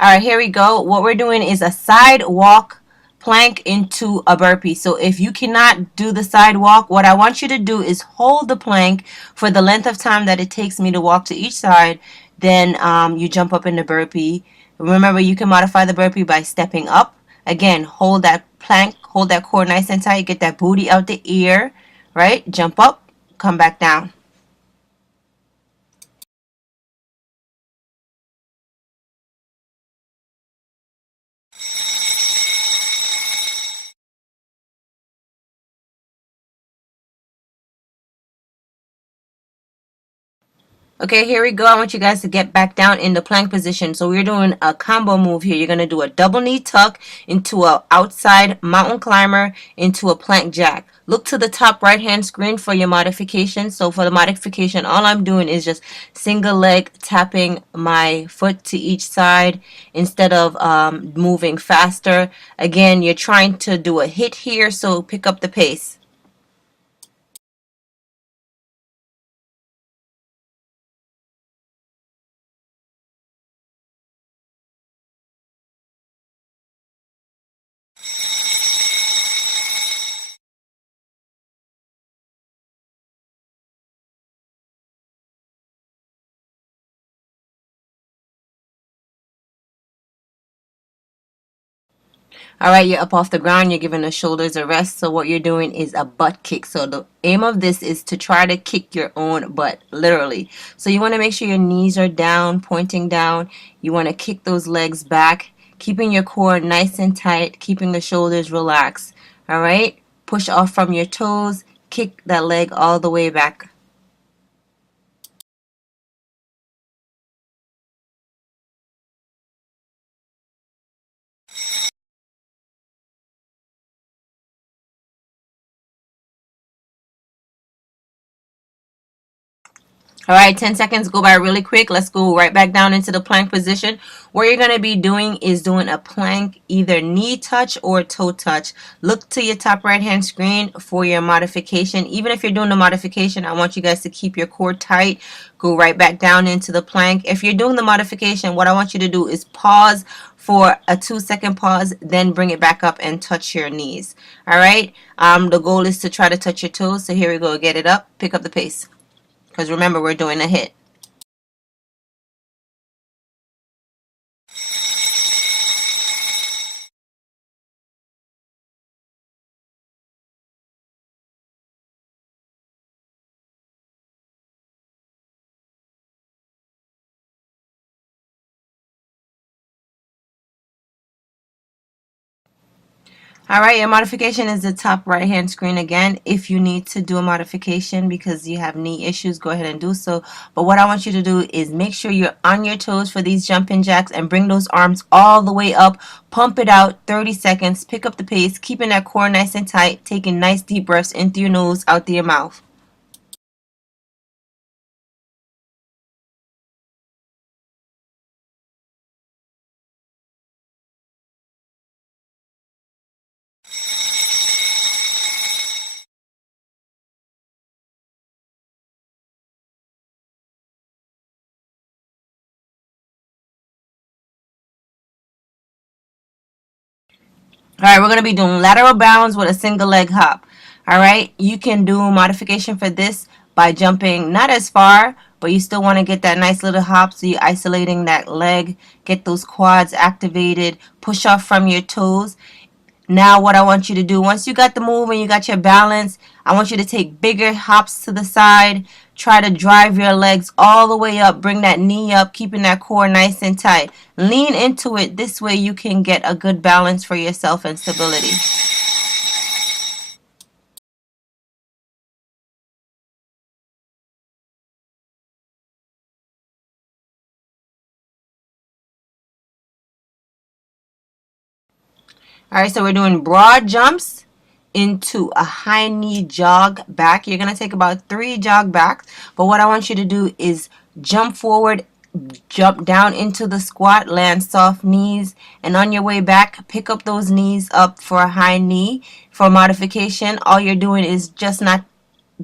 All right, here we go. What we're doing is a side walk plank into a burpee. So if you cannot do the sidewalk, what I want you to do is hold the plank for the length of time that it takes me to walk to each side. Then you jump up in the burpee. Remember, you can modify the burpee by stepping up. Again, hold that plank, hold that core nice and tight, get that booty out the ear, right? Jump up, come back down. Okay, here we go. I want you guys to get back down in the plank position. So we're doing a combo move here. You're going to do a double knee tuck into a outside mountain climber into a plank jack. Look to the top right hand screen for your modification. So for the modification, all I'm doing is just single leg tapping my foot to each side instead of moving faster. Again, you're trying to do a HIIT here, so pick up the pace. All right, you're up off the ground, you're giving the shoulders a rest. So what you're doing is a butt kick. So the aim of this is to try to kick your own butt, literally. So you want to make sure your knees are down, pointing down. You want to kick those legs back, keeping your core nice and tight, keeping the shoulders relaxed. All right, push off from your toes, kick that leg all the way back. All right, 10 seconds go by really quick. Let's go right back down into the plank position. What you're going to be doing is doing a plank, either knee touch or toe touch. Look to your top right hand screen for your modification. Even if you're doing the modification, I want you guys to keep your core tight. Go right back down into the plank. If you're doing the modification, what I want you to do is pause for a 2-second pause, then bring it back up and touch your knees. All right, the goal is to try to touch your toes. So here we go. Get it up, pick up the pace. Because remember, we're doing a HIIT. All right, your modification is the top right hand screen again. If you need to do a modification because you have knee issues, go ahead and do so. But what I want you to do is make sure you're on your toes for these jumping jacks and bring those arms all the way up. Pump it out 30 seconds. Pick up the pace, keeping that core nice and tight, taking nice deep breaths in through your nose, out through your mouth. All right, we're going to be doing lateral bounds with a single leg hop. All right, you can do modification for this by jumping not as far, but you still want to get that nice little hop. So you're isolating that leg, get those quads activated, push off from your toes. Now what I want you to do, once you got the move and you got your balance, I want you to take bigger hops to the side. Try to drive your legs all the way up. Bring that knee up, keeping that core nice and tight. Lean into it. This way you can get a good balance for yourself and stability. All right, so we're doing broad jumps into a high knee jog back. You're going to take about 3 jog backs, but what I want you to do is jump forward, jump down into the squat, land soft knees, and on your way back, pick up those knees up for a high knee. For modification, all you're doing is just not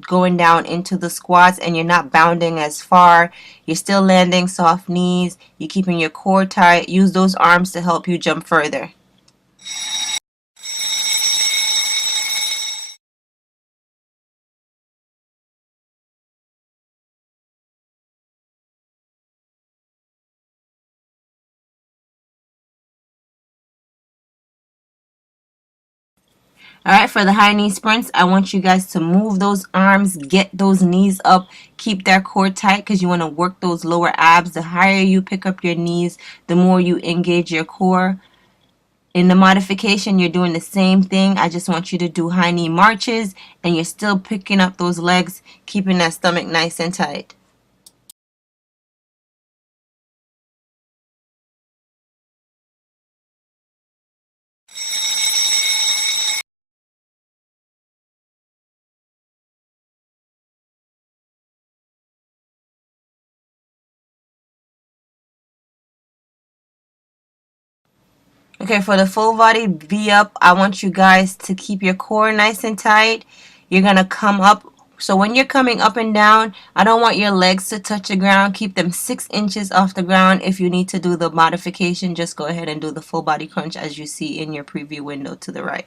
going down into the squats and you're not bounding as far. You're still landing soft knees. You're keeping your core tight. Use those arms to help you jump further. All right, for the high knee sprints, I want you guys to move those arms, get those knees up, keep that core tight because you want to work those lower abs. The higher you pick up your knees, the more you engage your core. In the modification, you're doing the same thing. I just want you to do high knee marches and you're still picking up those legs, keeping that stomach nice and tight. Okay, for the full body V up, I want you guys to keep your core nice and tight. You're going to come up. So when you're coming up and down, I don't want your legs to touch the ground. Keep them 6 inches off the ground. If you need to do the modification, just go ahead and do the full body crunch as you see in your preview window to the right.